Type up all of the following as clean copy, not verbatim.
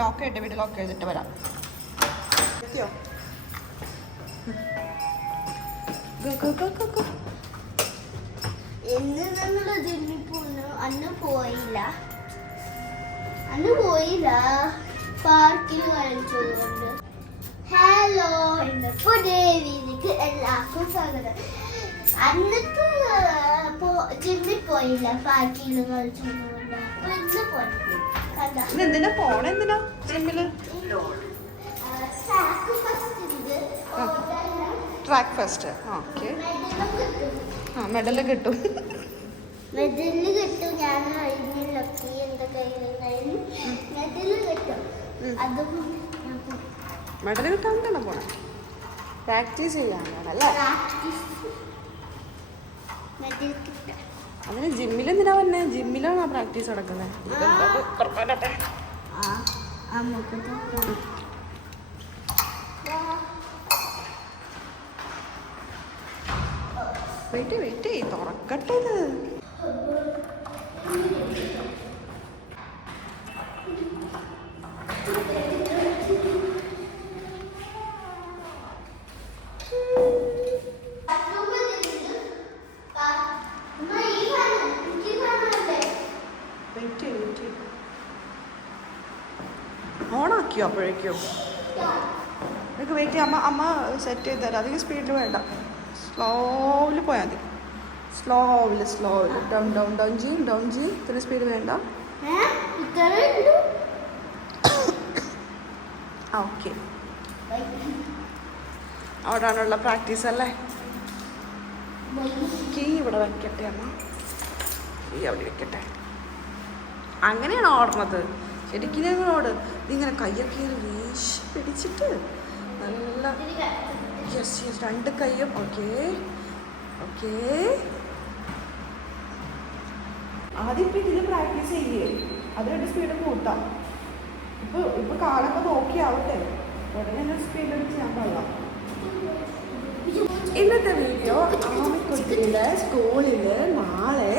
Lock ചെയ്തിട്ട് വീട് lock ചെയ്തിട്ട് വരാം. എത്തിയോ? ഇന്ന് നമ്മൾ ജിമ്മിൽ പോകുന്നു. അന്ന് പോയില്ല പാർക്കിൽ കളിച്ചതുകൊണ്ട്. ഹലോ, എന്റെ പുതിയ വീട്ടിലേക്ക് എല്ലാവർക്കും സ്വാഗതം. അന്നത്തെ ജിമ്മിൽ പോയില്ല പാർക്കിൽ കളിച്ചതുകൊണ്ട്. ഇന്ന് പോയി. എന്തിനാ പോണ? എന്തിനാ ജിമ്മില്? Track first. ഓക്കെ. മെഡല് കിട്ടും. മെഡല് കിട്ടും. ഞാൻ കഴിഞ്ഞില്ലൊക്കെ എന്റെ കയ്യിൽ മെഡല് കിട്ടും. അതും മെഡല് കിട്ടാൻ തന്നെ പോണേ. പ്രാക്ടീസ് ചെയ്യാനല്ലേ? അതിന് ജിമ്മിൽ എന്തിനാ പറഞ്ഞേ? ജിമ്മിലാണോ പ്രാക്ടീസ് നടക്കുന്നത്? വെയിറ്റ് തുറക്കട്ടെ ഇത്. ഓണാക്കിയോ അപ്പോഴേക്കോ? എനിക്ക് വെയിറ്റ് ചെയ്യാം. അമ്മ സെറ്റ് ചെയ്ത് തരാം. അധികം സ്പീഡിൽ വേണ്ട, സ്ലോവിൽ പോയാൽ മതി. സ്ലോവിൽ ഡൗൺ ചെയ്യും. ഇത്ര സ്പീഡ് വേണ്ട. ഓക്കെ, അവിടാണുള്ള പ്രാക്ടീസ് അല്ലേ? കീ ഇവിടെ വയ്ക്കട്ടെ അമ്മ, കീ അവിടെ വെക്കട്ടെ. അങ്ങനെയാണ് ഓടുന്നത് ശരിക്കും. ഞങ്ങളോട് ഇതിങ്ങനെ കയ്യൊക്കെ വീശി പിടിച്ചിട്ട് നല്ല യെസ് രണ്ട് കയ്യും. ഓക്കെ. ആദ്യം ഇപ്പം ഇതിൽ പ്രാക്ടീസ് ചെയ്യേ, അത് രണ്ട് സ്പീഡ് കൂട്ടാം. ഇപ്പൊ കാലൊക്കെ നോക്കിയാവട്ടെ, ഉടനെ സ്പീഡ് ചെയ്യാൻ പാടില്ല. ഇന്നത്തെ വീഡിയോ ആമിക്കുട്ടിയുടെ സ്കൂളിൽ നാളെ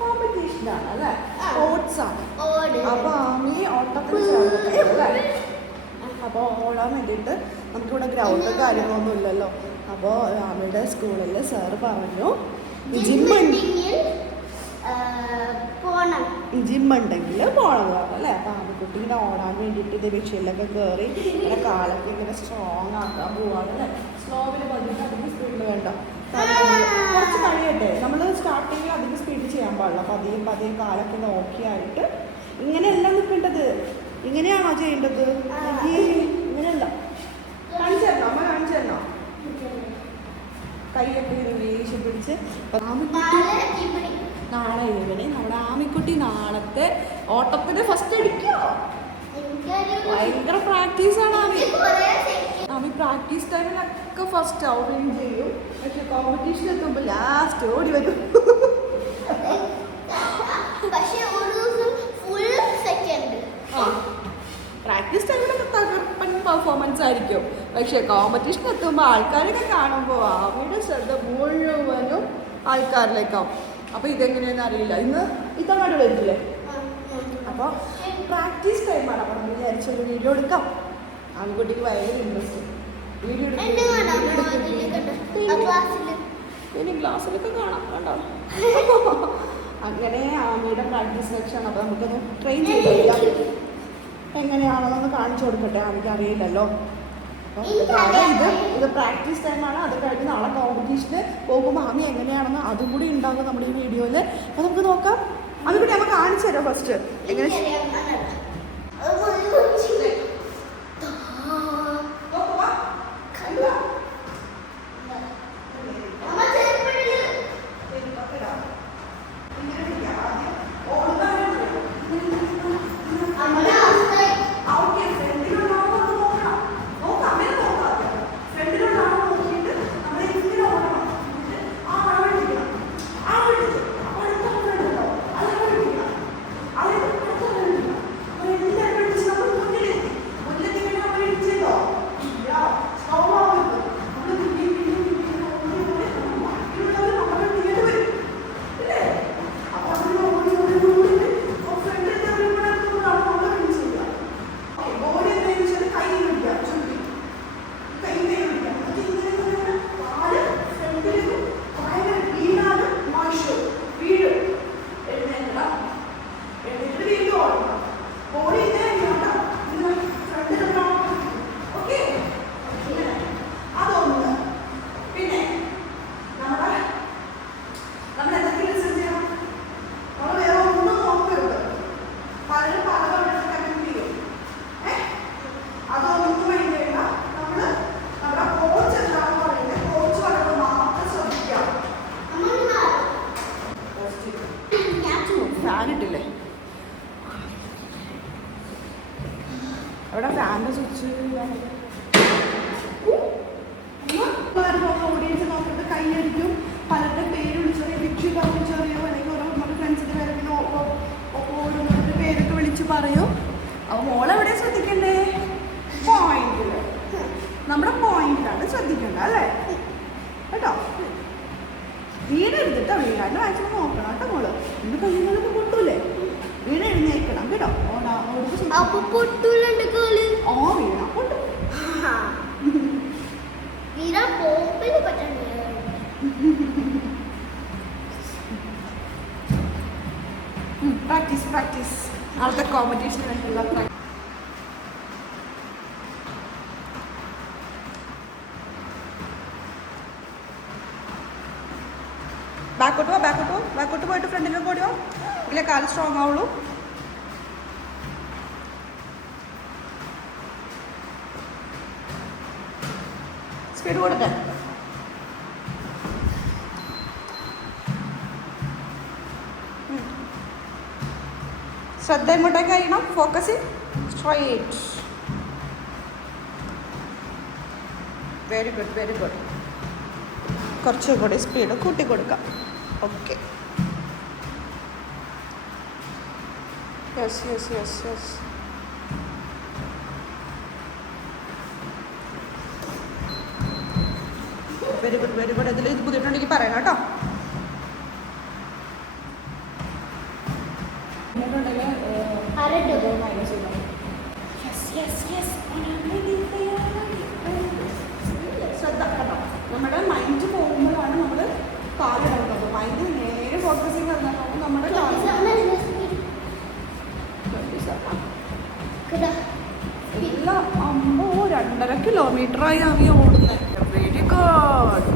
കോമ്പറ്റീഷനാണ് അല്ലേ? സ്പോർട്സാണ്. അപ്പോൾ ആമി ഓട്ടത്തിന് ചേർന്നിട്ടുണ്ട് അല്ലേ? അപ്പോൾ ഓടാൻ വേണ്ടിയിട്ട് നമുക്കിവിടെ ഗ്രൗണ്ട് കാര്യങ്ങളൊന്നും ഇല്ലല്ലോ. അപ്പോൾ ആമിയുടെ സ്കൂളിൽ സാറ് പറഞ്ഞു ജിമ്മുണ്ടെങ്കിൽ പോകണം പറഞ്ഞു അല്ലേ? അപ്പോൾ ആമിക്കുട്ടി ഇങ്ങനെ ഓടാൻ വേണ്ടിയിട്ട് ഇത് മെഷീനിലൊക്കെ കയറി ഇങ്ങനെ കാലൊക്കെ ഇങ്ങനെ സ്ട്രോങ് ആക്കാൻ പോവാണ് അല്ലേ? സ്ലോവിൽ വന്നിട്ട് അധികം സ്പീഡിൽ വേണ്ട, കുറച്ച് കഴിയട്ടെ. നമ്മൾ സ്റ്റാർട്ടിങ്ങിൽ അധികം സ്പീഡ് ചെയ്യാൻ പാടില്ല. പതിയെ കാലൊക്കെ നോക്കിയായിട്ട് ഇങ്ങനെയല്ല നിൽക്കേണ്ടത്. ഇങ്ങനെയാണോ ചെയ്യേണ്ടത്? ഇങ്ങനെയല്ല. കാണിച്ചു തരണോ അമ്മ? കാണിച്ചു തരണോ? കൈയൊക്കെ വീശി പിടിച്ച് നാളെ നമ്മുടെ ആമിക്കുട്ടി നാളത്തെ ഓട്ടത്തിന് ഫസ്റ്റ് അടിക്കോ? ഭയങ്കര പ്രാക്ടീസാണ് ആമി പ്രാക്ടീസ് ടൈമിലൊക്കെ ഫസ്റ്റ് ഔട്ട് ചെയ്യും. പക്ഷെ കോമ്പറ്റീഷൻ എത്തുമ്പോൾ ലാസ്റ്റ് ഓടി വരും. പ്രാക്ടീസ് ടൈമിലൊക്കെ തകർപ്പൻ പെർഫോമൻസ് ആയിരിക്കും. പക്ഷെ കോമ്പറ്റീഷൻ എത്തുമ്പോൾ ആൾക്കാരൊക്കെ കാണുമ്പോൾ ആമിയുടെ ശ്രദ്ധ മുഴുവനും ആൾക്കാരിലേക്കാവും. അപ്പോൾ ഇതെങ്ങനെയാണെന്ന് അറിയില്ല. ഇതങ്ങോട്ട് വരില്ലേ? അപ്പോൾ പ്രാക്ടീസ് ടൈമാണ്. അപ്പോൾ നമ്മൾ വിചാരിച്ചൊരു വീഡിയോ എടുക്കാം. ആൺകുട്ടിക്ക് ഭയങ്കര ഇൻട്രസ്റ്റ് വീഡിയോ ഇനി ക്ലാസ്സിലൊക്കെ കാണാം കണ്ടോ. അങ്ങനെ ആമിയുടെ പ്രാക്ടീസ് സെക്ഷൻ. അപ്പോൾ നമുക്കൊന്ന് ട്രെയിൻ ചെയ്തില്ല എങ്ങനെയാണെന്നൊന്ന് കാണിച്ചു കൊടുക്കട്ടെ. ആമിക്ക് അറിയില്ലല്ലോ. അപ്പോൾ ഇത് പ്രാക്ടീസ് ടൈമാണ്. അത് കഴിഞ്ഞ് നാളെ കോമ്പറ്റീഷന് പോകുമ്പോൾ ആമി എങ്ങനെയാണെന്ന് അതും കൂടി ഉണ്ടാകും നമ്മുടെ ഈ വീഡിയോയിൽ. അപ്പോൾ നമുക്ക് നോക്കാം. അതുകൂടി നമുക്ക് കാണിച്ചു തരാം ഫസ്റ്റ് എങ്ങനെ. അവിടെ ഫാൻ്റെ സ്വിച്ച് ഓഡിയൻസ് നോക്കിയിട്ട് കൈയടിക്കും, പലരുടെ പേര് വിളിച്ചറിയോ, വിക്ഷു പറഞ്ഞറിയോ, അല്ലെങ്കിൽ ഓരോ നമ്മുടെ ഫ്രണ്ട്സിൻ്റെ പേര് ഓരോരുടെ പേരൊക്കെ വിളിച്ച് പറയും. അപ്പോൾ മോളെവിടെ ശ്രദ്ധിക്കണ്ടേ? പോയിന്റിൽ, നമ്മുടെ പോയിന്റിലാണ് ശ്രദ്ധിക്കേണ്ടത് അല്ലേ കേട്ടോ. വീടെടുത്തിട്ടോ, വീടാണ്ട് മാക്സിമം നോക്കണം കേട്ടോ മോള്. എൻ്റെ കയ്യിലൊക്കെ പൊട്ടൂലേ, വീട് എഴുന്നേൽക്കണം കേട്ടോ. വീണ പൊട്ടും. പ്രാക്ടീസ് പ്രാക്ടീസ്, നാളത്തെ കോമ്പറ്റീഷനായിട്ടുള്ള പ്രാക്ടീസ്. ബാക്കോട്ട് പോയിട്ട് ഫ്രണ്ടിലേക്ക് ഓടിയോ, ഇല്ലേ കാല് സ്ട്രോങ് ആവുള്ളൂ. സ്പീഡ് കൊടുട്ടെ. ശ്രദ്ധ ഇങ്ങോട്ടേക്ക് കഴിയണം, focus straight. Very good very good. കുറച്ചുകൂടി സ്പീഡ് കൂട്ടി കൊടുക്കാം. Okay, yes yes yes yes. Very good very good. ഇതിൽ ഇത് പുതിയിട്ടുണ്ടെങ്കിൽ പറയണം കേട്ടോ. ശ്രദ്ധ കേട്ടോ, നമ്മുടെ മൈൻഡ് പോകുമ്പോഴാണ് നമ്മൾ കാലിടുന്നത്. മൈൻഡ് നേരെ ഫോക്കസിങ് പറഞ്ഞാൽ നമ്മുടെ എല്ലാ 2.5 കിലോമീറ്ററായി അവി ഓടുന്നത്. Very good.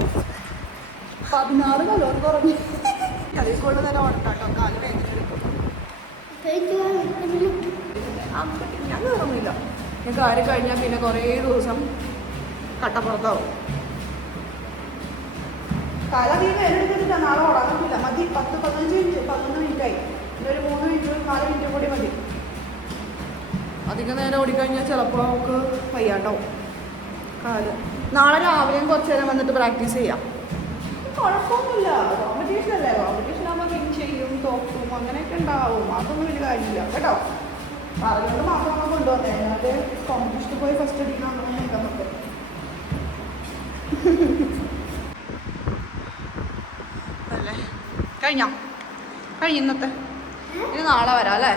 16 കലോറി കുറഞ്ഞു. അതിൽ കൂടുതൽ നേരം ഓടട്ടോ, കാല് വേദന എടുക്കും. ഞാൻ കയറുന്നില്ല. ഞാൻ കാര്യം കഴിഞ്ഞാൽ പിന്നെ കുറേ ദിവസം കട്ടപ്പുറത്താവും. കാലധികം വേദനെടുത്തിട്ടാ നാളെ ഓടാൻ പറ്റില്ല. മതി 10-15 മിനിറ്റ്, 11 മിനിറ്റായി. പിന്നെ ഒരു 3 മിനിറ്റ് 4 മിനിറ്റ് കൂടി മതി. അധികം നേരം ഓടിക്കഴിഞ്ഞാൽ ചിലപ്പോൾ നമുക്ക് വയ്യാണ്ടാവും കാല്. നാളെ രാവിലെയും കുറച്ച് നേരം വന്നിട്ട് പ്രാക്ടീസ് ചെയ്യാം. കുഴപ്പമൊന്നുമില്ല, കോമ്പറ്റീഷൻ അല്ലേ. കോമ്പറ്റീഷൻ ആകുമ്പോൾ വിൻ ചെയ്യും, തോക്കും, അങ്ങനെയൊക്കെ ഉണ്ടാവും. അതൊന്നും വലിയ കാര്യമില്ല കേട്ടോ. അതുകൊണ്ട് മാത്രം നമ്മൾ കൊണ്ടുവന്നേ. അല്ലാതെ കോമ്പറ്റീഷന് പോയി ഫസ്റ്റ് അടിക്കണമെന്നൊന്നും നിൽക്കാൻ പറ്റും. അല്ലേ കഴിഞ്ഞോ? ഇന്നത്തെ ഇനി നാളെ വരാം അല്ലേ.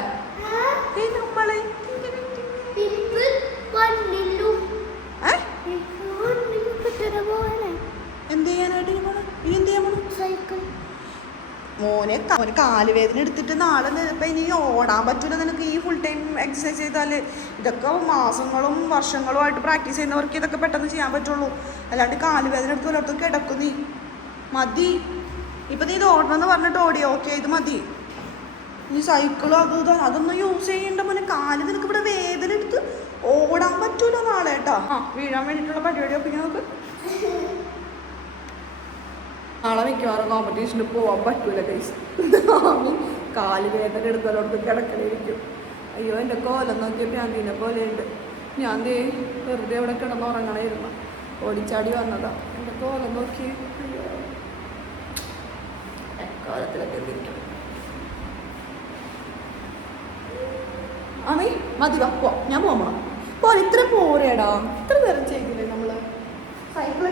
നമ്മളെ എന്ത് ചെയ്യാനായിട്ട് ഇനി എന്ത് ചെയ്യാൻ പോണു? മോനെ കാലുവേദന എടുത്തിട്ട് നാളെ ഇപ്പം ഇനി ഓടാൻ പറ്റൂല നിനക്ക്. ഈ ഫുൾ ടൈം എക്സസൈസ് ചെയ്താൽ ഇതൊക്കെ മാസങ്ങളും വർഷങ്ങളും ആയിട്ട് പ്രാക്ടീസ് ചെയ്യുന്നവർക്ക് ഇതൊക്കെ പെട്ടെന്ന് ചെയ്യാൻ പറ്റുള്ളൂ. അല്ലാണ്ട് കാലുവേദന എടുത്ത് വല്ലയിടത്തും കിടക്കും നീ. മതി. ഇപ്പം നീ ഇത് ഓടണമെന്ന് പറഞ്ഞിട്ട് ഓടിയോ? ഓക്കെ, ഇത് മതി. നീ സൈക്കിളോ അതൊന്നും യൂസ് ചെയ്യേണ്ട മോനെ. കാല് നിനക്ക് ഇവിടെ വേദന എടുത്ത് ഓടാൻ പറ്റൂല നാളെ കേട്ടോ. വീഴാൻ വേണ്ടിയിട്ടുള്ള പരിപാടി ഒപ്പിക്കാൻ നോക്ക്. നാളെ മിക്കവാറും കോമ്പറ്റീഷന് പോകാൻ പറ്റൂല ഗൈസ്. കാല് വേദന എടുത്തലോടത്ത് കിടക്കണിരിക്കും. അയ്യോ, എൻ്റെ കോലം നോക്കിയപ്പോൾ ഞാൻ ഇതിനെ പോലെയുണ്ട്. ഞാൻ വെറുതെ ഇവിടെ കിടന്നുറങ്ങണമായിരുന്നു. ഓടിച്ചാടി വന്നതാ. എൻ്റെ കോലം നോക്കി. അയ്യോ, കോലത്തിലൊക്കെ എന്തിരിക്കും. ആമി മതി പോ, ഞാൻ പോകാം. പോലെ ഇത്ര പോരേടാ, ഇത്ര നേരം ചെയ്തില്ലേ നമ്മൾ. സൈക്കിൾ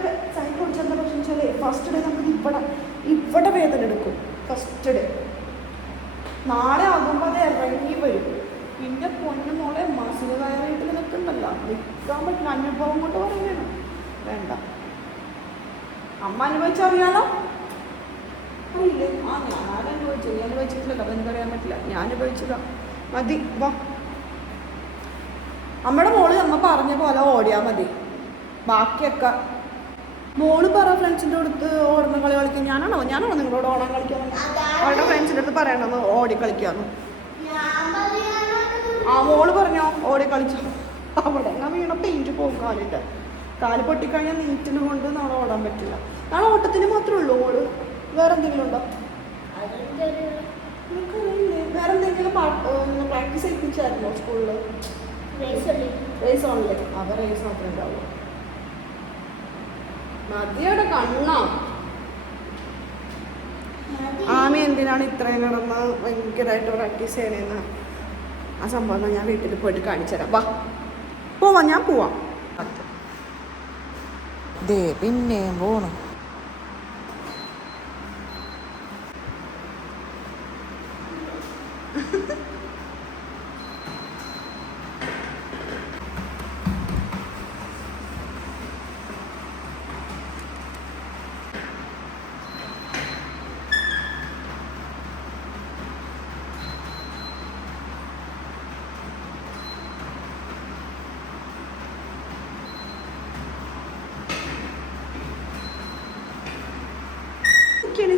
ഓടിച്ചെന്താ പ്രശ്നം വെച്ചാൽ ഫസ്റ്റ് ഡേ നമുക്ക് ഇവിടെ വേദന എടുക്കും. ഫസ്റ്റ് ഡേ നാളെ ആകുമ്പോൾ അത് ഇറങ്ങി വരും. പിന്നെ പൊന്നു മോളെ മസിൽ കയറിയിട്ട് നിൽക്കുന്നുണ്ടല്ലോ, നിൽക്കാൻ പറ്റില്ല. അനുഭവം കൊണ്ട് പറയുകയാണ്. വേണ്ട, അമ്മ അനുഭവിച്ചറിയാലോ. അറിയില്ലേ? ഞാൻ അനുഭവിച്ചു. നീ അനുഭവിച്ചിട്ടില്ലല്ലോ, അപ്പം എനിക്കറിയാൻ പറ്റില്ല. ഞാൻ അനുഭവിച്ചതാ. മതി വാ. അമ്മയുടെ മോള് അമ്മ പറഞ്ഞ പോലെ ഓടിയാൽ മതി. ബാക്കിയൊക്കെ മോള് പറ ഫ്രണ്ട്സിൻ്റെ അടുത്ത് ഓടുന്ന കളി കളിക്കാൻ. ഞാനാണോ നിങ്ങളോട് ഓടാൻ കളിക്കാൻ? അവരുടെ ഫ്രണ്ട്സിൻ്റെ അടുത്ത് പറയണമെന്ന് ഓടി കളിക്കാന്ന്. ആ മോള് പറഞ്ഞോ ഓടി കളിച്ചോ. അവിടെ ഞാൻ വീണ പെയിൻറ്റ് പോകും കാലിൻ്റെ. കാല് പൊട്ടിക്കഴിഞ്ഞാൽ നീറ്റിന് കൊണ്ട് നാളെ ഓടാൻ പറ്റില്ല. നാളെ ഓട്ടത്തിന് മാത്രമേ ഉള്ളൂ ഓട്. വേറെ എന്തെങ്കിലും ഉണ്ടോ? വേറെ എന്തെങ്കിലും പ്രാക്ടീസ് ചെയ്യിപ്പിച്ചായിരുന്നോ സ്കൂളിൽ? റേസ് ഓൺലി അവർ റേസ് മാത്രമേ ഉണ്ടാവുള്ളൂ. മതിയുടെ കണ്ണാ. ആമി എന്തിനാണ് ഇത്രയും കിടന്ന് ഭയങ്കരമായിട്ട് പ്രാക്ടീസ് ചെയ്യണേന്ന് ആ സംഭവം ഞാൻ വീട്ടിൽ പോയിട്ട് കാണിച്ചു തരാം. വാ പോവാം, ഞാൻ പോവാം. ദേ പിന്നെയും പോണം.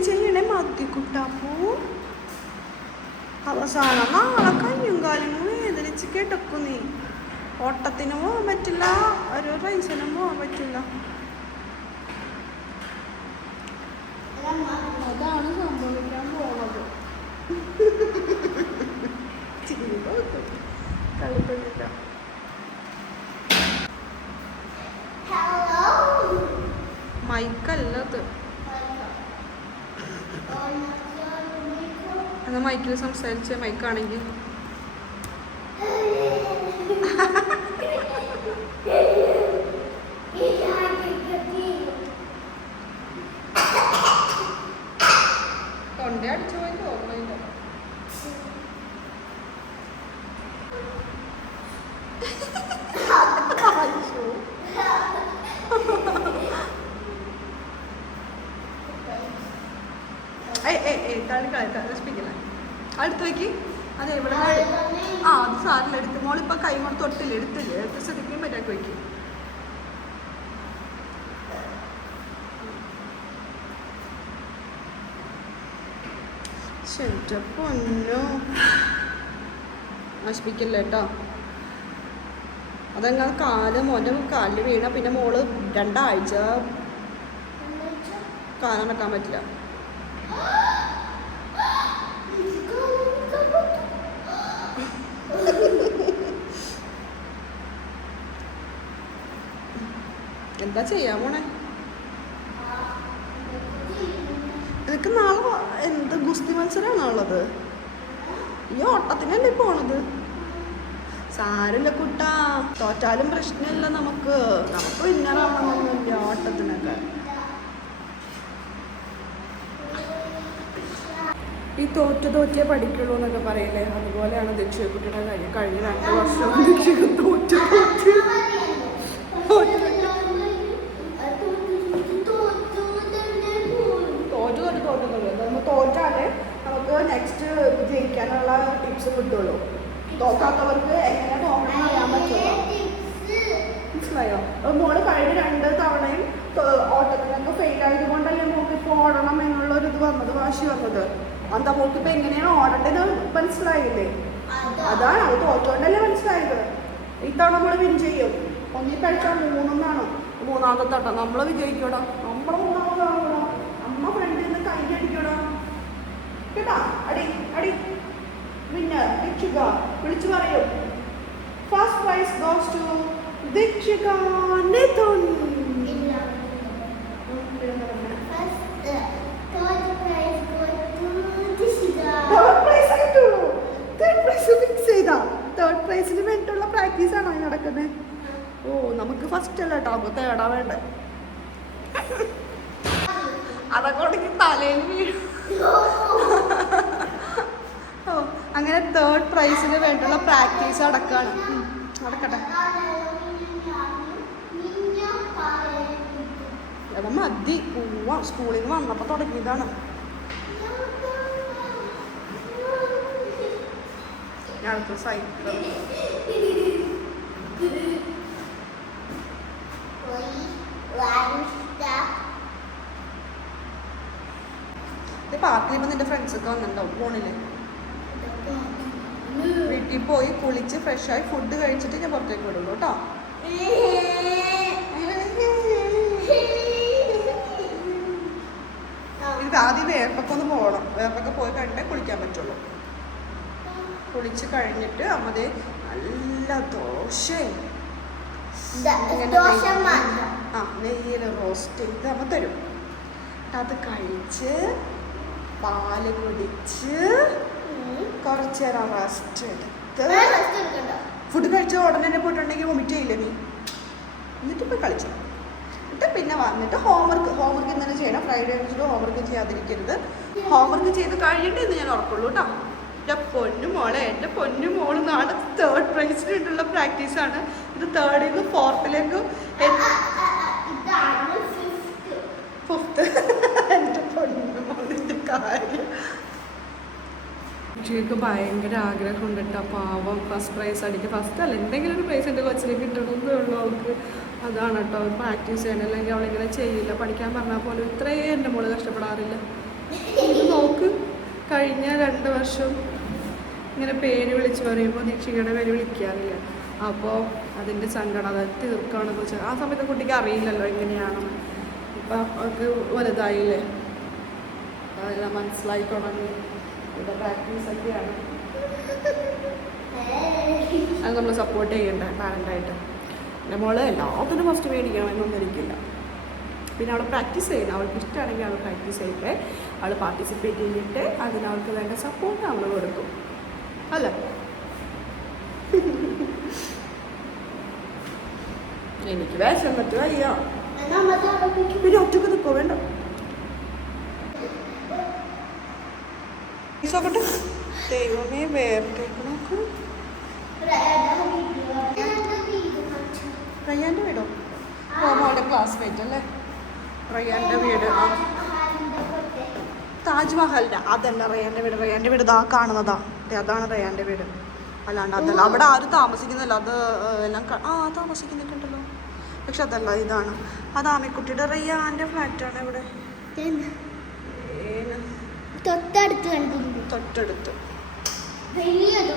ചെയ്യണേ മത്തിക്കുട്ടാപ്പൂ. അവസാനം നാളെ കഞ്ഞും കാലും വേദനിച്ച് കിടക്കും. നീ ഓട്ടത്തിനും പോകാൻ പറ്റില്ല, ഒരു റൈസിനും പോകാൻ പറ്റില്ല. അതാണ് സംഭവിക്കാൻ പോണത്. കളിപ്പില്ല. മൈക്കല്ലത്. എന്നാ മൈക്കിൽ സംസാരിച്ച മൈക്കാണെങ്കിൽ തൊണ്ട അടിച്ചു പോയി തോന്നില്ല. അടുത്ത് വയ്ക്ക്. അതെ ഇവിടെ അത് സാറിൽ എടുത്ത് മോളിപ്പോൾ കൈ കൊണ്ട് തൊട്ടില്ല, എടുത്തില്ല, എടുത്ത് ശ്രദ്ധിക്കാൻ പറ്റാക്ക് വയ്ക്കും. ശരി പൊന്നോ നശിപ്പിക്കില്ല കേട്ടോ. അതെങ്ങനെ മോൻ്റെ കാലിൽ വീണ പിന്നെ മോള് 2 ആഴ്ച കാലടക്കാൻ പറ്റില്ല. എന്താ ചെയ്യാൻ പോണേ? എനിക്ക് നാളെ എന്ത് ഗുസ്തി മത്സരമാണോ ഉള്ളത്? ഈ ഓട്ടത്തിനല്ലേ പോണത്? സാരമില്ല കുട്ടാ, തോറ്റാലും പ്രശ്നമില്ല. നമുക്ക് വിന്നറാവണമെന്നൊന്നുമില്ല ഓട്ടത്തിനൊക്കെ. ഈ തോറ്റേ പഠിക്കുള്ളൂ എന്നൊക്കെ പറയില്ലേ, അതുപോലെയാണ് ദക്ഷിണക്കുട്ടിയുടെ കാര്യം. കഴിഞ്ഞ 2 വർഷം ദക്ഷിണ തോറ്റു തോറ്റാലേ നമുക്ക് നെക്സ്റ്റ് ജയിക്കാനുള്ള ടിപ്സ് കിട്ടുള്ളൂ. തോക്കാത്തവർക്ക് എങ്ങനെ തോക്കണം അറിയാൻ പറ്റുള്ളൂ. മനസ്സിലായോ? മോള് കഴിഞ്ഞ 2 തവണയും ഓട്ടത്തിനൊക്കെ ഫെയിൽ ആയത് കൊണ്ടല്ലേ മോൾക്ക് ഇപ്പോൾ ഓടണം എന്നുള്ളൊരിത് വന്നത്, വാശി വന്നത്. എന്താ മോൾക്ക് ഇപ്പം എങ്ങനെയാണ് ഓടേണ്ടത് മനസ്സിലായില്ലേ? അതാണ് അത് തോറ്റോണ്ടല്ലേ മനസ്സിലായത്. ഇത്തവണ നമ്മൾ വിൻ ചെയ്യും. ഒന്നി കഴിച്ചാൽ 3 മൂന്നാമത്തെ തട്ടം നമ്മൾ വിജയിക്കൂടാ. നമ്മൾ 3-ആമതാണോ? അമ്മ ഫ്രണ്ടിൽ നിന്ന് കൈ അടിക്കൂടാ കേട്ടാ. അടി അടി വിന്നർ ദീക്ഷിക. വിളിച്ചു പറയും first prize goes to Deekshika Nithun. Third പ്രൈസിന് വേണ്ടിയിട്ടുള്ള പ്രാക്ടീസ് ആണോ നടക്കുന്നത്? ഓ നമുക്ക് ഫസ്റ്റ് അല്ല കേട്ടോ, നമുക്ക് തേടാൻ വേണ്ടേ. അതൊക്കെ ഉണ്ടെങ്കിൽ തലയിൽ വീഴും. ഓ അങ്ങനെ തേർഡ് പ്രൈസിന് വേണ്ടിയുള്ള പ്രാക്ടീസ് നടക്കുകയാണ്. നടക്കട്ടെ. എടാ മതി പോവാം. സ്കൂളിൽ നിന്ന് വന്നപ്പോൾ തുടങ്ങിയതാണ്. ഞങ്ങൾക്ക് സൈക്കിൾ പാർക്കിൽ ഇപ്പം നിന്റെ ഫ്രണ്ട്സൊക്കെ വന്നിട്ടുണ്ടാവും ഫോണിൽ. വീട്ടിൽ പോയി കുളിച്ച് ഫ്രഷായി ഫുഡ് കഴിച്ചിട്ട് ഞാൻ പുറത്തേക്ക് വിടുള്ളൂ കേട്ടോ. ഇത് ആദ്യം വേർപ്പൊക്കെ ഒന്ന് പോകണം. വേർപ്പൊക്കെ പോയി കഴിഞ്ഞിട്ടേ കുളിക്കാൻ പറ്റുള്ളൂ. കുളിച്ച് കഴിഞ്ഞിട്ട് അമ്മതേ നല്ല ദോശയും നെയ്യിൽ റോസ്റ്റ് ചെയ്ത് അമ്മ തരും. അത് കഴിച്ച് പാല് കുടിച്ച് കുറച്ച് നേരം റെസ്റ്റ് എടുത്ത് ഫുഡ് കഴിച്ച ഉടനെ പോയിട്ടുണ്ടെങ്കിൽ വൊമിറ്റ് ചെയ്യില്ല നീ. എന്നിട്ട് പോയി കളിച്ചു. എന്നിട്ട് പിന്നെ വന്നിട്ട് ഹോംവർക്ക് ഇന്നലെ ചെയ്യണം. ഫ്രൈഡേ വെച്ചിട്ട് ഹോംവർക്ക് ചെയ്യാതിരിക്കരുത്. ഹോംവർക്ക് ചെയ്ത് കഴിഞ്ഞിട്ട് ഇന്ന് ഞാൻ ഉറക്കുള്ളൂ കേട്ടോ. എൻ്റെ പൊന്നു മോളെ, എൻ്റെ പൊന്നു മോള് നാളെ 3rd പ്രൈസിനുള്ള പ്രാക്ടീസാണ്. ഇത് 3rd നിന്ന് 4th എൻ്റെ പൊന്നു മോളിൻ്റെ കാര്യം. എനിക്ക് ഭയങ്കര ആഗ്രഹമുണ്ട് കേട്ടോ. പാവം ഫസ്റ്റ് പ്രൈസ് അടിക്കുക. ഫസ്റ്റ് അല്ല, എന്തെങ്കിലും ഒരു പ്രൈസ് എൻ്റെ കൊച്ചിനെ കിട്ടണമെന്നേ ഉള്ളൂ അവൾക്ക്. അതാണ് കേട്ടോ പ്രാക്ടീസ് ചെയ്യണം. അല്ലെങ്കിൽ അവളിങ്ങനെ ചെയ്യില്ല. പഠിക്കാൻ പറഞ്ഞാൽ പോലും ഇത്രയും എൻ്റെ മോള് കഷ്ടപ്പെടാറില്ല. നോക്ക്, കഴിഞ്ഞ 2 വർഷം ഇങ്ങനെ പേര് വിളിച്ച് പറയുമ്പോൾ ദീക്ഷികയുടെ പേര് വിളിക്കാറില്ല. അപ്പോൾ അതിൻ്റെ സങ്കടം അത് തീർക്കുകയാണെന്ന് വെച്ചാൽ ആ സമയത്ത് കുട്ടിക്ക് അറിയില്ലല്ലോ എങ്ങനെയാണെന്ന്. ഇപ്പം അവർക്ക് വലുതായില്ലേ, അതെല്ലാം മനസ്സിലായി തുടങ്ങി. ഇവിടെ പ്രാക്ടീസൊക്കെയാണ്. അത് നമ്മൾ സപ്പോർട്ട് ചെയ്യണ്ടേ പാരൻ്റായിട്ട്. എൻ്റെ മോള് എല്ലാത്തിനും ഫസ്റ്റ് മേടിക്കണമെന്നൊന്നും ഇരിക്കില്ല. പിന്നെ അവൾ പ്രാക്ടീസ് ചെയ്യണം. അവൾക്ക് ഇഷ്ടമാണെങ്കിൽ അവൾ പ്രാക്ടീസ് ചെയ്യട്ടെ. അവൾ പാർട്ടിസിപ്പേറ്റ് ചെയ്തിട്ട് അതിന് അവൾക്ക് വേണ്ട സപ്പോർട്ട് നമ്മൾ കൊടുക്കും. അല്ല എനിക്ക് വിശന്നിട്ട് വയ്യ. പിന്നെ ഒറ്റക്ക് നിൽക്കോ വേണ്ട. ദൈവമേ, വേർട്ടേക്ക് നോക്കൂ. റയ്യാൻ്റെ വീടോ? മോളുടെ ക്ലാസ്മേറ്റ് അല്ലേ റയ്യാൻ്റെ വീട്? താജ്മഹലിൻ്റെ അതല്ല റയ്യാൻ്റെ വീട്. റയ്യാൻ്റെ വീട് ഇതാ കാണുന്നതാ. അതാണ് റയ്യാൻ്റെ വീട്. അല്ലാണ്ട് അതല്ല. അവിടെ ആരും താമസിക്കുന്നില്ല. അത് എല്ലാം താമസിക്കുന്നിട്ടുണ്ടല്ലോ. പക്ഷെ അതല്ല, ഇതാണ്. അത് ആമിക്കുട്ടിയുടെ റയ്യാൻ്റെ ഫ്ലാറ്റാണ് ഇവിടെ തൊട്ടടുത്ത്. വലിയത്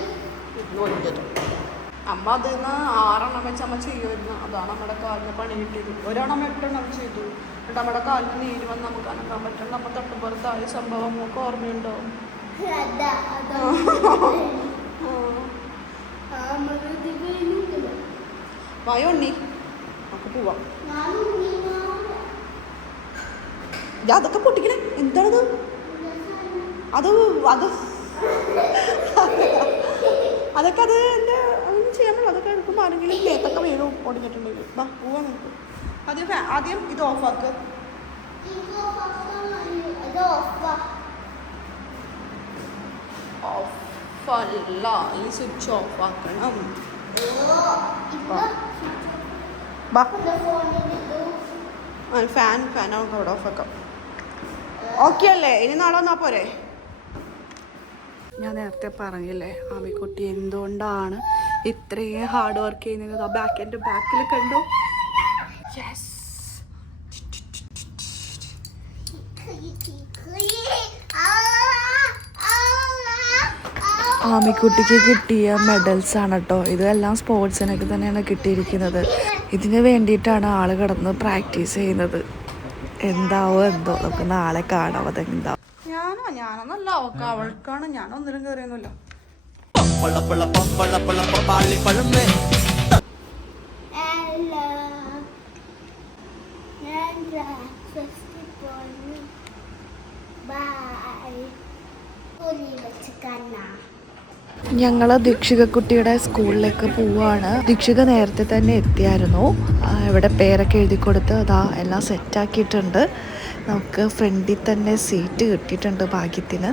അമ്മ അതിൽ നിന്ന് 6 വെച്ച് അമ്മ ചെയ്യുമായിരുന്നു. അതാണ് നമ്മുടെ കാലിന് പണി കിട്ടിയത്. ഒരെണ്ണം 8 ചെയ്തു. എന്നിട്ട് നമ്മുടെ കാലിന് നീര് വന്ന് നമുക്ക് അനക്കാൻ പറ്റണം. നമ്മൾ തൊട്ടുപുറത്തായ സംഭവം നമുക്ക് ഓർമ്മയുണ്ടോ? വായോണ്ണി, നമുക്ക് പോവാം. അതൊക്കെ പൊട്ടിക്കണേ. എന്താണത്? അത് അതൊക്കെ അത് എൻ്റെ അതൊന്നും ചെയ്യാൻ പറ്റില്ല. അതൊക്കെ എടുക്കുമ്പോൾ ആരെങ്കിലും ലേത്തൊക്കെ വീഴും പൊടിഞ്ഞിട്ടുണ്ടെങ്കിൽ. വാ പോവാൻ നോക്കും. ആദ്യം ഇത് ഓഫാക്ക്. ഓഫല്ല, ഈ സ്വിച്ച് ഓഫ് ആക്കണം. ഫാൻ നമുക്ക് അവിടെ ഓഫാക്കാം. ഓക്കെ അല്ലേ? ഇനി നാളെ വന്നാ പോരെ? ഞാൻ നേരത്തെ പറഞ്ഞില്ലേ ആമിക്കുട്ടി എന്തുകൊണ്ടാണ് ഇത്രയും ഹാർഡ് വർക്ക് ചെയ്യുന്നത്. ആ എൻ്റെ ബാക്കിൽ കണ്ടോ? യെസ്, ആമിക്കുട്ടിക്ക് കിട്ടിയ മെഡൽസ് ആണ് കേട്ടോ. ഇതെല്ലാം സ്പോർട്സിനൊക്കെ തന്നെയാണ് കിട്ടിയിരിക്കുന്നത്. ഇതിന് വേണ്ടിയിട്ടാണ് ആൾ കിടന്ന് പ്രാക്ടീസ് ചെയ്യുന്നത്. എന്താവോ എന്തോ, നമുക്ക് നാളെ കാണാം അതെന്താ. ഞാനൊന്നല്ല, അവൾക്കാണ്. ഞാനൊന്നിലും കയറിയൊന്നുമില്ല. ഞങ്ങൾ ദീക്ഷിക കുട്ടിയുടെ സ്കൂളിലേക്ക് പോവാണ്. ദീക്ഷിക നേരത്തെ തന്നെ എത്തിയായിരുന്നു. ഇവിടെ പേരൊക്കെ എഴുതി കൊടുത്ത് അതാ എല്ലാം സെറ്റാക്കിയിട്ടുണ്ട്. നമുക്ക് ഫ്രണ്ടിൽ തന്നെ സീറ്റ് കിട്ടിയിട്ടുണ്ട് ഭാഗ്യത്തിന്.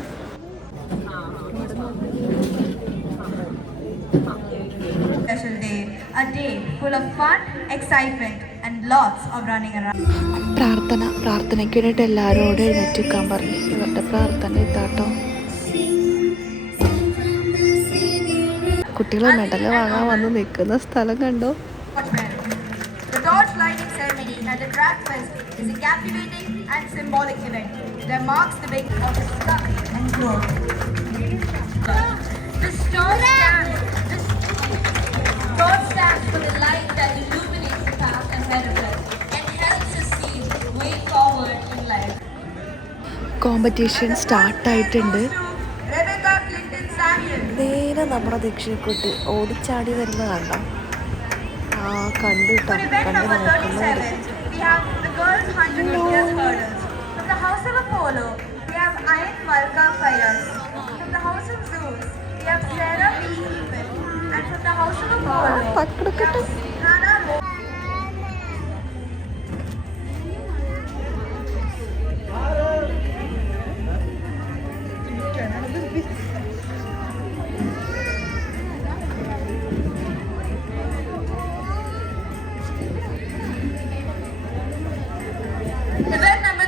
പ്രാർത്ഥനയ്ക്ക് വേണ്ടിയിട്ട് എല്ലാവരോടും എഴുന്നേറ്റ് നിൽക്കാൻ പറഞ്ഞു. ഇവരുടെ പ്രാർത്ഥന ഇതാട്ടോ. കുട്ടികൾ മെഡൽ വാങ്ങാൻ വന്ന് നിൽക്കുന്ന സ്ഥലം കണ്ടോ? The torch lighting ceremony at the track fest is a captivating and symbolic event that marks the beginning of the struggle and growth. The torch stands for the light that illuminates the path ahead of us and helps us see the way forward in life. Competition സ്റ്റാർട്ടായിട്ടുണ്ട്. Rebecca Clinton Samuel. നേരെ നമ്മുടെ ദക്ഷിണക്കുട്ടി ഓടിച്ചാടി വരുന്ന കണ്ട ആ കണ്ടിട്ടോ For event കണ്ട് number നോക്കുന്നുണ്ട്. 37, we have the girls 100 meters hurdles. From the House of Apollo, we have Ayan Malka Fayaz. From the House of Zeus, we have Sarah B. Heaven. And from the House of Apollo, we പക്കെടുക്കട്ടെ. have Hannah Mo. Event number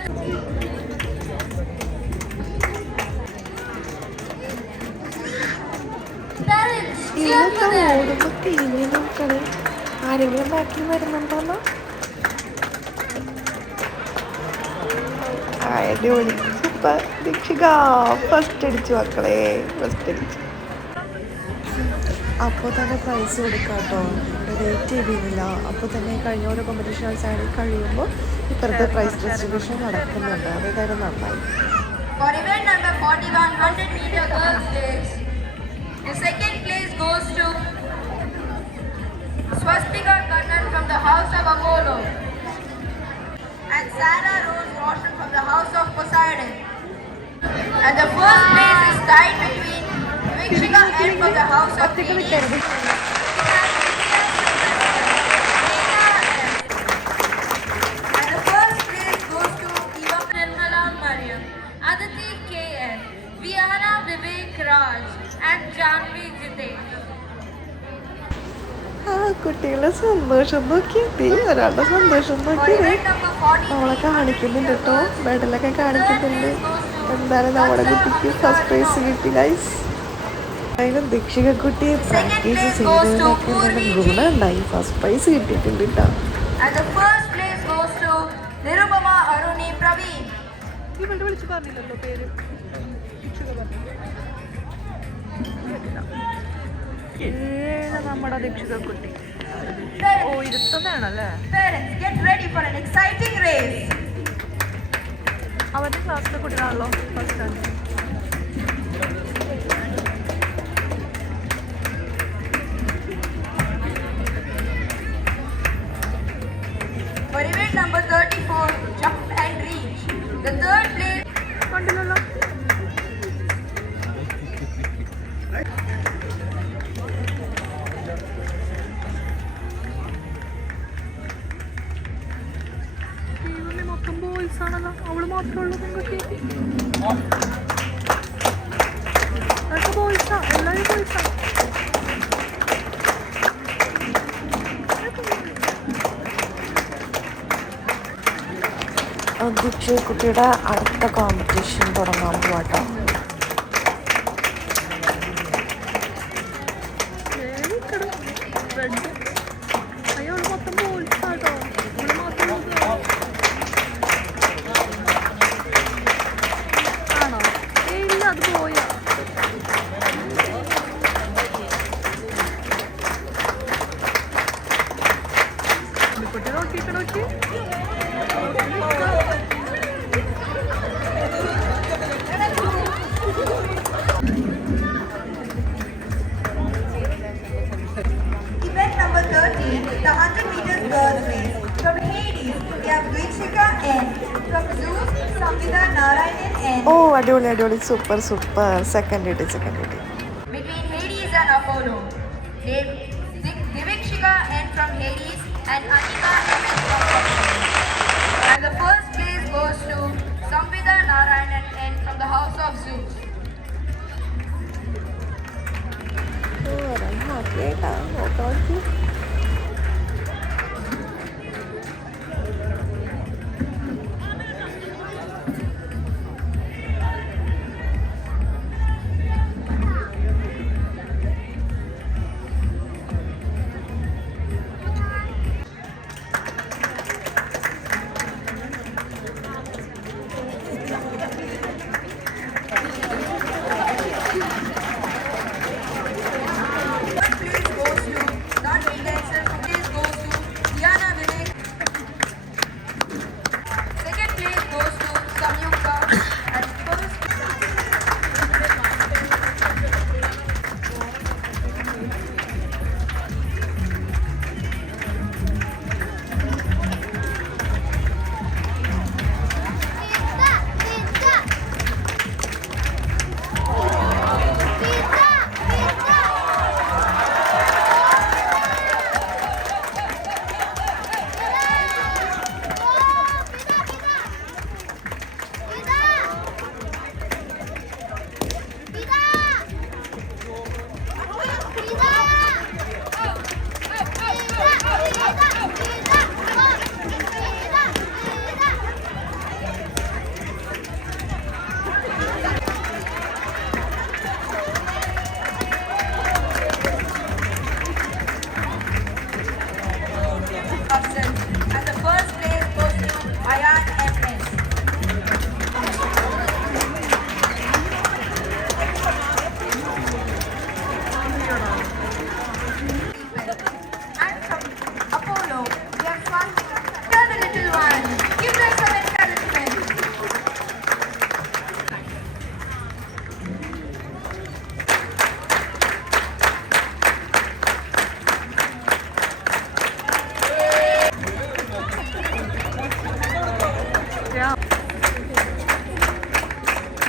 Parents, cheer ഇതൊക്കെ for them. ഓടുമ്പോ തിരിഞ്ഞ് നോക്കണേ ആരെങ്കിലും ബാക്കിൽ വരുന്നുണ്ടോന്നോ. അടിപൊളി super ദീക്ഷിക first അടിച്ചു മക്കളെ first അടിച്ചു. അപ്പോൾ തന്നെ പ്രൈസ് കൊടുക്കാം കേട്ടോ. വെയിറ്റ് ചെയ്തിരുന്നില്ല. അപ്പോൾ തന്നെ കഴിഞ്ഞ ഓരോ കോമ്പറ്റീഷൻ സൈഡിൽ കഴിയുമ്പോൾ ഇപ്പുറത്തെ പ്രൈസ് ഡിസ്ട്രിബ്യൂഷൻ നടക്കുന്നുണ്ട്. അതായത് നന്നായി. For event number 41, 100 meter girls race, the second place goes to Swastika Kannan from the House of Apollo and Sarah Rose Roshan from the House of Poseidon. And the first place is tied between Vikshika N from the House of Hades and the first place goes to Eva Nirmala Mariam, Aditi K.N., Viana Vivek Raj and Janvi Jitesh. ആ കുട്ടികളുടെ സന്തോഷം നോക്കിയേ, ഒരാളുടെ സന്തോഷം For നോക്കിയേ. event number 40, നമ്മളെ കാണിക്കുന്നുണ്ട് കേട്ടോ, മെഡലൊക്കെ കാണിക്കുന്നുണ്ട്. എന്തായാലും നമ്മുടെ കുട്ടിക്ക് ഫസ്റ്റ് പ്രൈസ് കിട്ടി ഗൈസ്. അതിന് ദീക്ഷിക കുട്ടി പ്രാക്ടീസ് ചെയ്തതിനൊക്കെ ഗുണം ഉണ്ടായി. ഫസ്റ്റ് പ്രൈസ് കിട്ടിയിട്ടുണ്ട് കേട്ടോ. and the first place goes to Nirupama Aruni Praveen. ഇവളുടെ വിളിച്ച് പറഞ്ഞില്ലല്ലോ പേര്. നമ്മുടെ ദീക്ഷിക കുട്ടി ഓ ഇരുത്തുന്നതാണല്ലേ. Parents, get ready for an exciting race. അവരുടെ ക്ലാസ്സിലെ കുട്ടികളാണല്ലോ first standard. For event number 34, jump and reach. The third place കണ്ടില്ലല്ലോ. ദൈവമേ, മൊത്തം ബോയ്സ് ആണല്ലോ. അവള് മാത്രമേ ഉള്ളൂ നിങ്ങൾക്ക്. അതൊക്കെ ബോയ്സാ, എല്ലാവരും ബോയ്സാ. ദീക്ഷിക കുട്ടിയുടെ അടുത്ത കോമ്പറ്റീഷൻ തുടങ്ങാൻ പോവാട്ടോ. അയ്യോ, അവള് മൊത്തം ബോയ്സാട്ടോ. അവള് മാത്രമേ ഉള്ളൂ. ആണോ? ഇല്ല, അത് പോയാ. കുട്ടി നോക്കിയിട്ട് നോക്കി. event number 13, the 100 meters girls race. From Hades, we have Vikshika N. From Zeus, Samvida Narayanan N. ഓ അടിപൊളി അടിപൊളി സൂപ്പർ സൂപ്പർ. സെക്കൻഡ് കിട്ടി. Between Hades and Apollo, Divikshika N from Hades and Anika M from Apollo. And the first place goes to Samvida Narayanan N from the House of Zeus. Happy ആയിട്ടാ നോക്കി. First place goes to not And the first place goes to Ayan MS. And from Apollo, we have Swastika. Turn the little one. Give them some encouragement.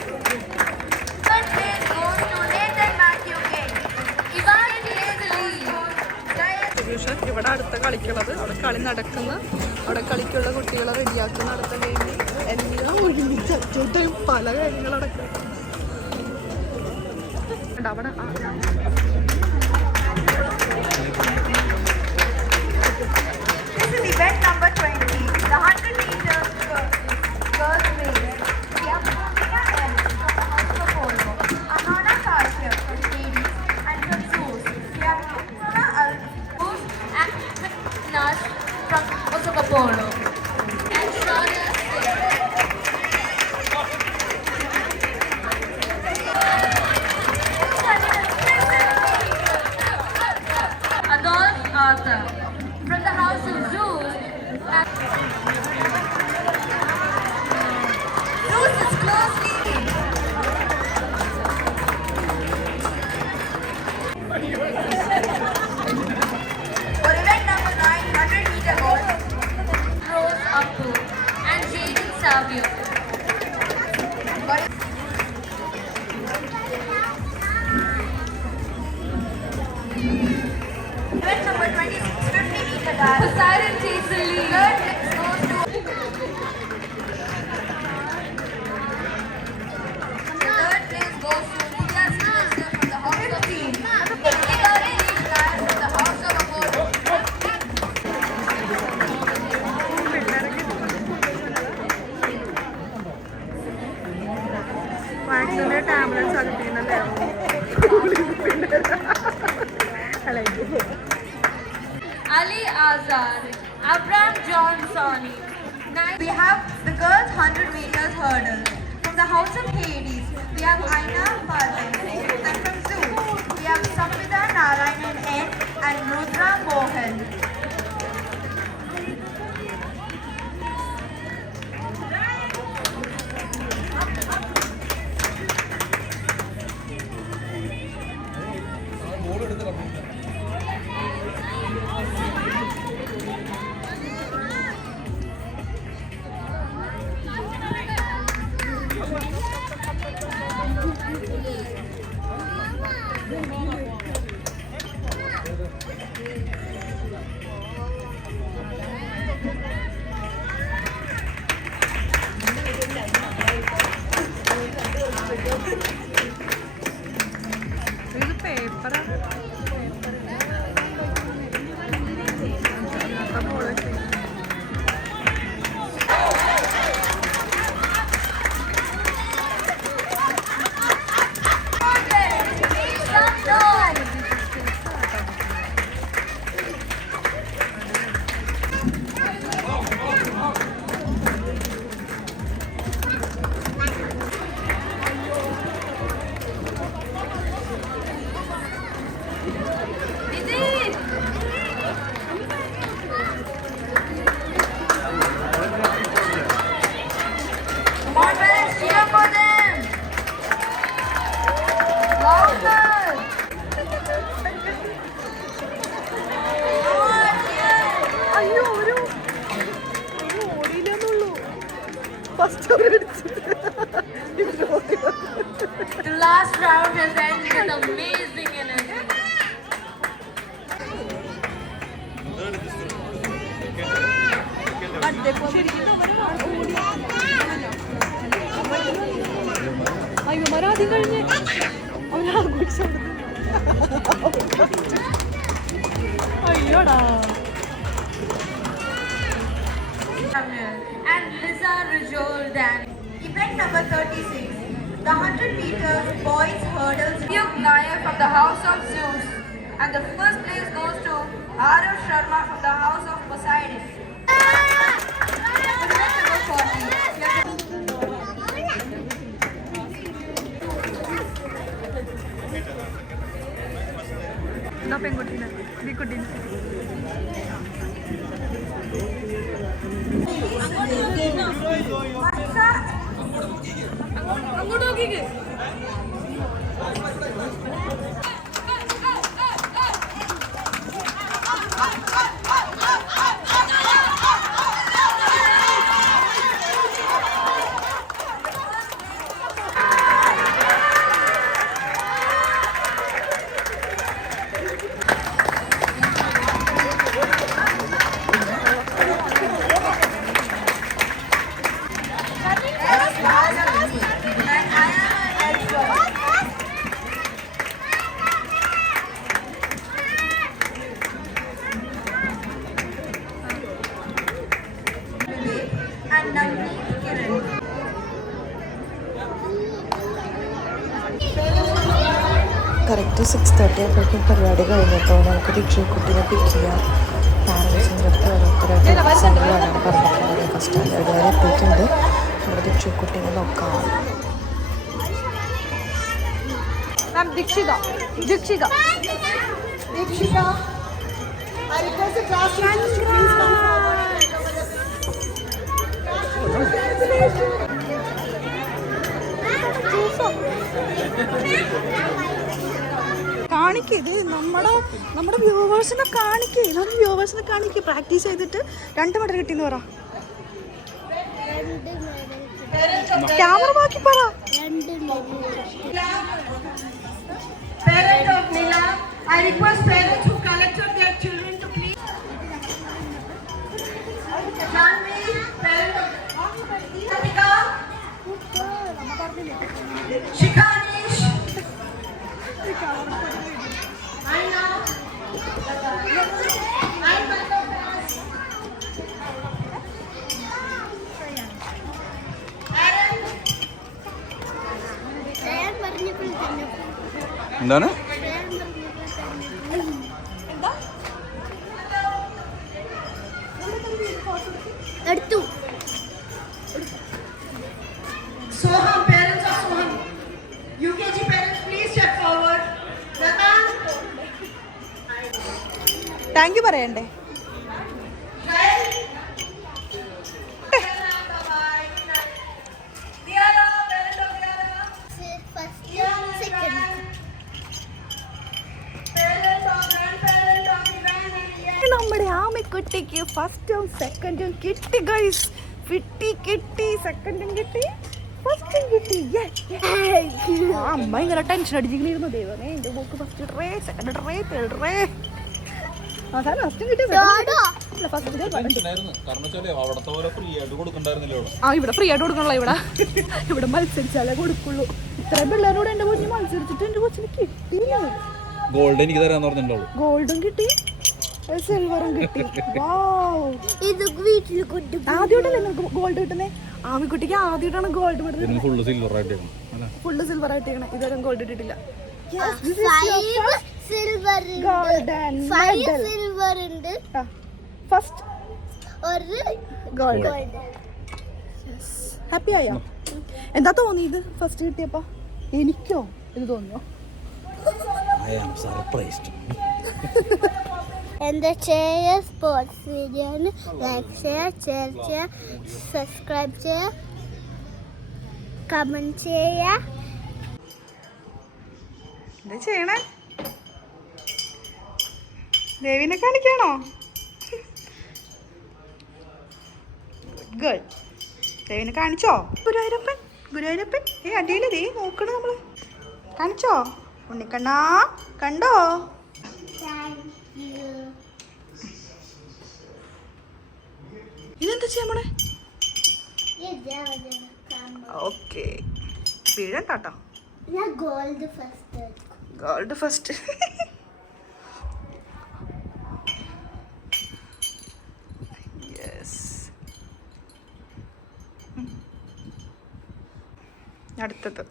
Third place goes to Nathan Matthew King. Ivan plays the lead. പക്ഷേ ഇവിടെ അടുത്ത കളിക്കുള്ളത് അവിടെ കളി നടക്കുന്ന അവിടെ കളിക്കുള്ള കുട്ടികളെ റെഡിയാക്കുന്ന അടുത്ത ഗെയിമിൽ എല്ലാം ഒരുമിച്ച് അറ്റേറ്റയും പല കാര്യങ്ങൾ നടക്കും അവിടെ This is event number 20, the 100 meters girls race. We have Bhumika M from the House of Apollo, Ahana Kashyap from ladies, and from Zeus. We have Yukmana Al-Bus and Nash from House of Apollo. And Shona Adolf Arthur from the House of Zeus. Zeus is close leading. For event number 9, 100-meter goal, Rose Appu and Jaden Savio. For event number 26, 50-meter dash, Poseidon takes the lead. Third place goes to the third place goes to Lydia Sylvester from the House of King. Indika Rishi Nair from the House of Apollo. വാക്സിൻ്റെ tablets അകത്തിന്നല്ലേ Ali Azar, Abraham John Soni. We have the girls 100 meters hurdle. From the House of Hades, we have Aina Pardhan. And from Zeus, we have Samvida Narayanan N and Rudra Mohan. ഇത് പേപ്പറാണ് The last round has ended with amazing energy. അയ്യോ മരാദ്യം കഴിഞ്ഞ് അവരാഘോഷിച്ചു അയ്യോടാ. And Liza Rajoldan. Event number 36. The 100 meters boys hurdles. Duke Nair from the House of Zeus. And the first place goes to Arav Sharma from the House of Poseidon. Event number 40. ഇതാ പെൺകുട്ടീനെ ഈ കുട്ടീനെ അങ്ങോട്ട് നോക്കിക്ക്. And Navneet Kiran. Correct 6:30 ആയപ്പോഴേക്കും പരിപാടി കഴിഞ്ഞിട്ടോ. നമുക്ക് ദീക്ഷക്കുട്ടീനെ പിക്ക് ചെയ്യാം. പാരൻസിൻ്റെ അടുത്ത് ഓരോരുത്തരായിട്ട് എക്സാമ്പിൾ വരാൻ പറഞ്ഞിട്ടുള്ളത്. ഫസ്റ്റ് സ്റ്റാൻഡേർഡ് വരെ എത്തിയിട്ടുണ്ട്. നമ്മുടെ ദീക്ഷക്കുട്ടീനെ നോക്കാം. ദീക്ഷിക ദീക്ഷിക Deekshika, I request the class teachers to please come forward and cover കാണിക്കത് നമ്മുടെ വ്യൂവേഴ്സിനെ കാണിക്കേ പ്രാക്ടീസ് ചെയ്തിട്ട് 2 മെഡൽ കിട്ടിയെന്ന് പറ. ക്യാമറ ബാക്കി പറ. Parent of Nila, I request parents who collected their children to please. Janvi, parent of Deepika, Shikanish, Aina, എന്താണ് എടുത്തു. Soham, parents of Soham, UKG parents, please step forward. Ratan, thank you പറയണ്ടേ. Shahil, Diana, parent of Diana, first second parent of grandparent of Ivan and Ian. നമ്മുടെ ആമിക്കുട്ടിക്ക് ഫസ്റ്റും സെക്കൻഡും കിട്ടി guys. കിട്ടി സെക്കൻഡും കിട്ടി ഫസ്റ്റും കിട്ടി. അമ്മ ഇങ്ങനെ ടെൻഷൻ അടിച്ചിരുന്നു. ദൈവമേ എൻ്റെ book first tray second tray third tray അവസാനം ഫസ്റ്റും കിട്ടി. ഇവിടെ ഫ്രീ ആയിട്ട് കൊടുക്കണല്ലോ. ഇവിടെ മത്സരിച്ചാലേ കൊടുക്കുള്ളൂ. ഇത്രയും പിള്ളേരോട് എൻ്റെ കൊച്ചിന് മത്സരിച്ചിട്ട് എൻ്റെ കൊച്ചിന് കിട്ടിയില്ല. ഗോൾഡ് എനിക്ക് തരാന്ന് പറഞ്ഞിട്ടുള്ളൂ. ഗോൾഡും കിട്ടി സിൽവറും കിട്ടി. ഇത് വീട്ടിൽ കൊണ്ടു. ആദ്യമായിട്ടല്ലേ നിങ്ങൾക്ക് ഗോൾഡ് കിട്ടുന്നേ? ആമിക്കുട്ടിക്ക് ആദ്യമായിട്ടാണ് ഗോൾഡ് മെഡൽ. ഫുള്ള് സിൽവർ ആയിട്ട് ഫുള്ള് സിൽവർ ആയിട്ട് ഇതുവരെ ഗോൾഡ് കിട്ടിയിട്ടില്ല. സിൽവർ ഉണ്ട്, ഫസ്റ്റ് ഒരു ഗോൾഡ്. ഹാപ്പി ആയോ? എന്താ തോന്നിയത് ഫസ്റ്റ് കിട്ടിയപ്പോ? എനിക്കോ ഇത് തോന്നിയോ? എന്താ ചെയ്യുക? സ്പോർട്സ് വീഡിയോന് ലൈക്ക് ചെയ്യുക, ഷെയർ ചെയ്യുക, സബ്സ്ക്രൈബ് ചെയ്യുക, കമൻറ്റ് ചെയ്യുക. എന്താ ചെയ്യണേ? ദേവിനെ കാണിക്കാണോ? ഗുഡ്. ദേവിനെ കാണിച്ചോ? ഗുരുവായൂരപ്പൻ അടിയില് ദേ നോക്കണ നമ്മള്. കാണിച്ചോ? ഉണ്ണിക്കണ്ണാ കണ്ടോ? ഇതെന്താ ചെയ്യാമോളെ? ഓക്കെ വീഴണ്ടാട്ടോ. ഞാൻ ഗോൾഡ് ഫസ്റ്റ്. Gold first. അടുത്തത്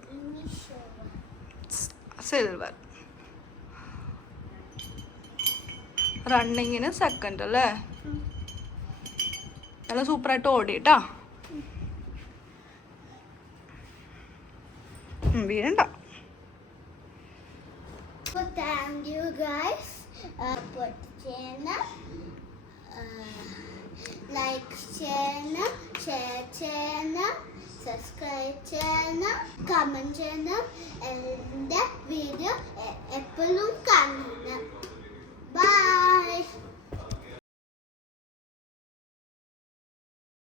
സിൽവർ. റണ്ണിങ്ങിന് സെക്കൻഡ് അല്ലേ? നല്ല സൂപ്പറായിട്ട് ഓടിട്ടാ. വീഴണ്ട. Thank you guys. Support the channel. Like channel, share channel, subscribe channel, comment channel. And the video എപ്പോഴും കാണണം.